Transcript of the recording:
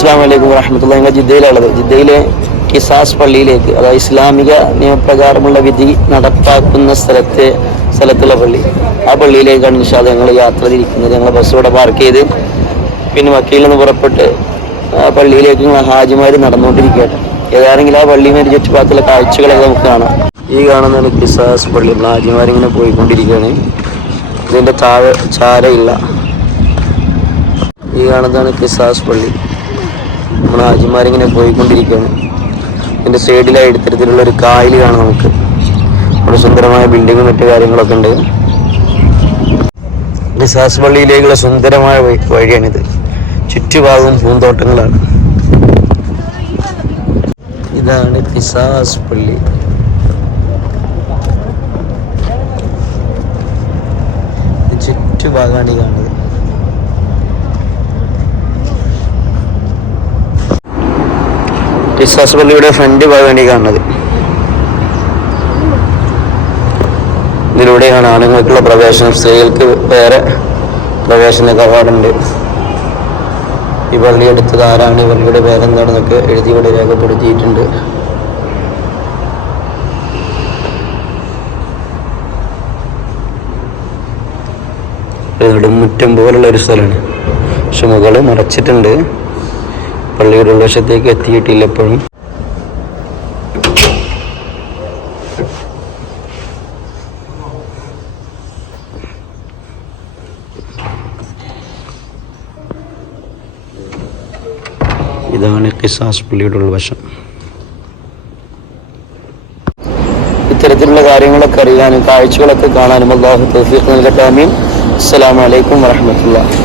അസ്സലാമു അലൈക്കും വറഹ്മത്തുള്ളാഹി. ഞങ്ങൾ ജിദ്ദയിലുള്ളത്. ജിദ്ദയിലെ കിസാസ് പള്ളിയിലേക്ക്, അതായത് ഇസ്ലാമിക നിയമപ്രകാരമുള്ള വിധി നടപ്പാക്കുന്ന സ്ഥലത്തുള്ള പള്ളി, ആ പള്ളിയിലേക്കാണ് ഇൻഷാ അല്ലാഹ് ഞങ്ങൾ യാത്ര തിരിക്കുന്നത്. ഞങ്ങൾ ബസ് ഇവിടെ പാർക്ക് ചെയ്ത് പിന്നെ മക്കയിൽ നിന്ന് പുറപ്പെട്ട് ആ പള്ളിയിലേക്ക് ഞങ്ങൾ ഹാജിമാർ നടന്നുകൊണ്ടിരിക്കുകയാണ്. ഏതാണെങ്കിലും ആ പള്ളിയുടെ ചുറ്റുപാടത്തുള്ള കാഴ്ചകളൊക്കെ നമുക്ക് കാണാം. ഈ കാണുന്നതാണ് കിസാസ് പള്ളി. നമ്മൾ ഹാജിമാരിങ്ങനെ പോയിക്കൊണ്ടിരിക്കുകയാണ്. ഇതിൻ്റെ താഴെ ചാരയില്ല. ഈ കാണുന്നതാണ് കിസാസ് പള്ളി. നമ്മൾ ഹാജിമാരിങ്ങനെ പോയിക്കൊണ്ടിരിക്കുകയാണ്. ഇതിൻ്റെ സൈഡിലായി ഇത്തരത്തിലുള്ള ഒരു കായൽ കാണാം നമുക്ക്. അവിടെ സുന്ദരമായ ബിൽഡിങ്ങും മറ്റു കാര്യങ്ങളൊക്കെ ഉണ്ട്. കിസാസ് പള്ളിയിലേക്കുള്ള സുന്ദരമായ വഴിയാണിത്. ചുറ്റുഭാഗവും പൂന്തോട്ടങ്ങളാണ്. ഇതാണ് കിസാസ് പള്ളി. ചുറ്റുഭാഗമാണ് ഈ കാണുന്നത്. കിസാസ് പള്ളിയുടെ ഫ്രണ്ട് ഭാഗമാണ് ഈ കാണുന്നത്. ഇതിലൂടെയാണ് ആണുങ്ങൾക്കുള്ള പ്രവേശനം, സ്ത്രീകൾക്ക് വേറെ പ്രവേശന കവാടമുണ്ട്. ഈ പള്ളി എടുത്തത് ആരാണ്, ഈ പള്ളിയുടെ പേരെന്താണെന്നൊക്കെ എഴുതി ഇവിടെ രേഖപ്പെടുത്തിയിട്ടുണ്ട്. നെടുമുറ്റം പോലുള്ള ഒരു സ്ഥലമാണ്. പക്ഷെ മുകളിൽ മറച്ചിട്ടുണ്ട്. പള്ളിയുടെ ഉൾവശത്തേക്ക് എത്തിയിട്ടില്ല എപ്പോഴും. ഇതാണ് കിസാസ് പള്ളിയുടെ ഉൾവശം. ഇത്തരത്തിലുള്ള കാര്യങ്ങളൊക്കെ അറിയാനും കാഴ്ചകളൊക്കെ കാണാനും അല്ലാഹു തൗഫീഖ് നൽകട്ടെ. ആമീൻ. അസ്സലാമു അലൈക്കും വറഹ്മത്തുള്ളാഹി.